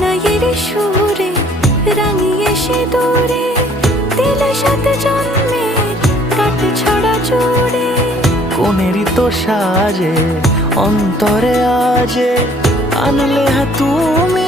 প্রণয়ের সুরে রাঙিয়ে সে দূরে দিলে সাথে জন্মের কাট ছড়া জুড়ে। কোনেরই তো সাজে অন্তরে আজে আনলে তুমি